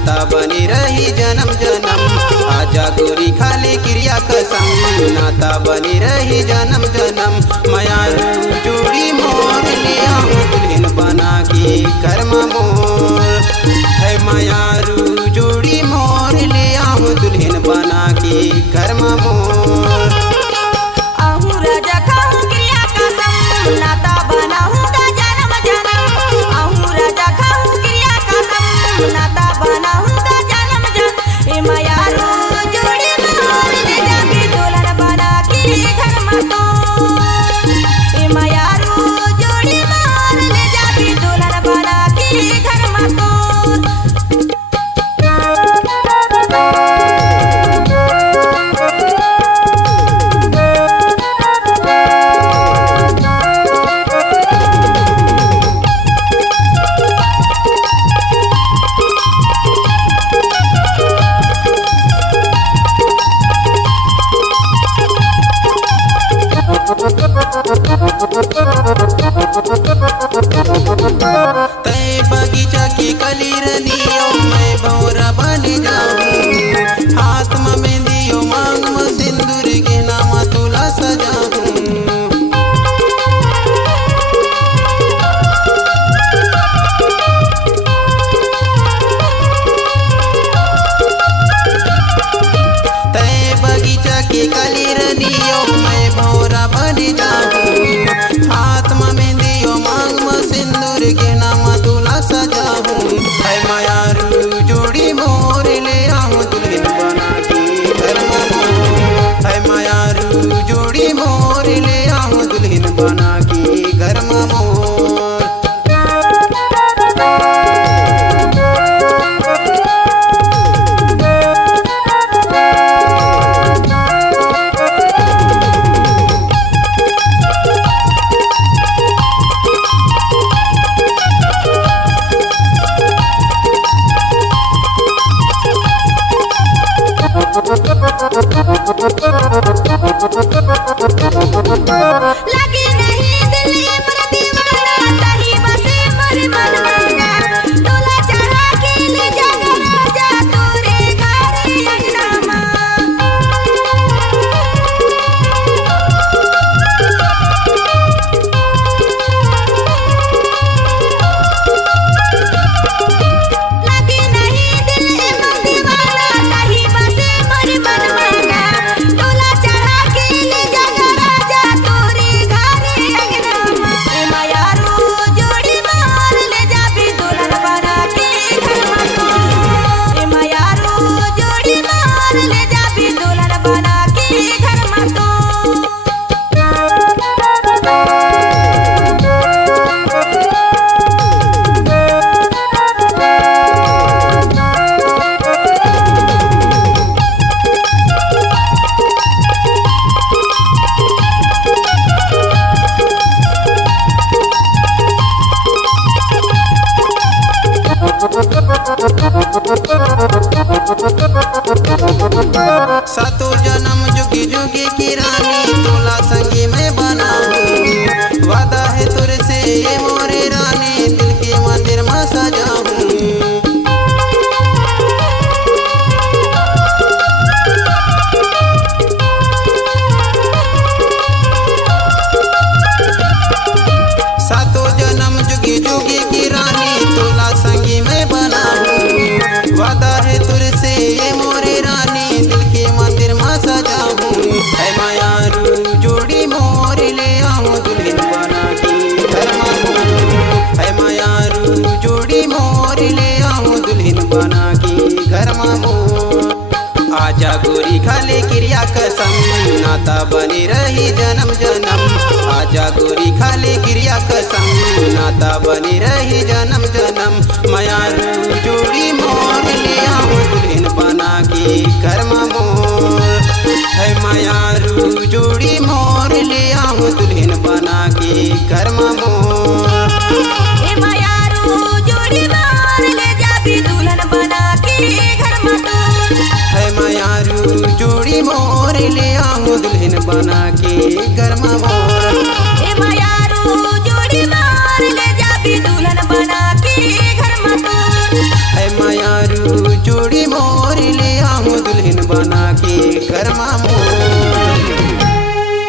नाता बनी रही जन्म जन्म। आजा गोरी खाले क्रिया कसम, नाता बनी रही जन्म जन्म। मयारू जोड़ी मोर ले आऊं दुल्हन बना के कर्म मोर। है मयारू जोड़ी मोर ले आऊं दुल्हन बना के कर्म मोर। आहूँ राजा खाऊं क्रिया कसम, नाता बनाऊंगा जन्म जन्म। आहूँ राजा खाऊं क्रिया कसम, नाता बनाऊंगा जन्म जन्म। ए मयारू जोड़ी मोर ले जाके दुल्हन बना के घर में तोर। ए मयारू जोड़ी मोर ले जाके दुल्हन बना के घर में तोर। तय बगीचा की कली रनियो मैं भौरा बन जाऊं। हाथ में मेहंदियो मांग में सिंदूर के नाम तुला सजाऊं। तय बगीचा की कली रनियो मैं भौरा बन जाऊं। हाथ में मेहंदियो मांग में सिंदूर के नाम तुला सजाऊं। है मयारू जोड़ी मोर ले आऊं दुल्हन बना के घर में। है मयारू जोड़ी मोर ले आऊं दुल्हन बना के घर में। लगी नहीं दिल इम्र दीवाना, तही बसे मोर मन मांगा। तोला चढ़ा के ले जागा राजा तोरे घरे अंगना लगी नहीं दिल इम्र दीवाना, तही बसे मोर मन मांगा। तोला चढ़ा के ले जागा राजा तोरे घरे अंगना। ए मयारू जोड़ी मोर ले जाबी दुल्हन बना के घर में तोर। ए मयारू जोड़ी मोर ले जाबी दुल्हन बना के घर में तोर। सातों जन्म जुगी जुगी की रानी तोला संगी में बनाऊं। वादा है तुर से ये मोरे रानी दिल के मंदिर में सजाऊं। सातों जन्म जुगी जुगी की रानी तोला संगी में बनाऊं। वादा है तुर से ये मोरे रानी दिल के मंदिर में सजाऊं। है मयारू जोड़ी मोर ले आऊं दुल्हन बना के घर में। है मयारू जोड़ी मोर ले आऊं दुल्हन बना के घर में। आजा गोरी खाले क्रिया कसम, नाता बनी रही जन्म जन्म। आजा गोरी खाले क्रिया कसम, नाता बनी रही जन्म जन्म। मयारू जोड़ी मोर ले आऊं दुल्हन बना के घर में। है मयारू जोड़ी मोर ले आऊं दुल्हन बना के घर में। ए मयारू जोड़ी मोर ले जाबी दुल्हन बना के घर में तोर। है मयारू जोड़ी मोर ले आऊं दुल्हन बना के घर में।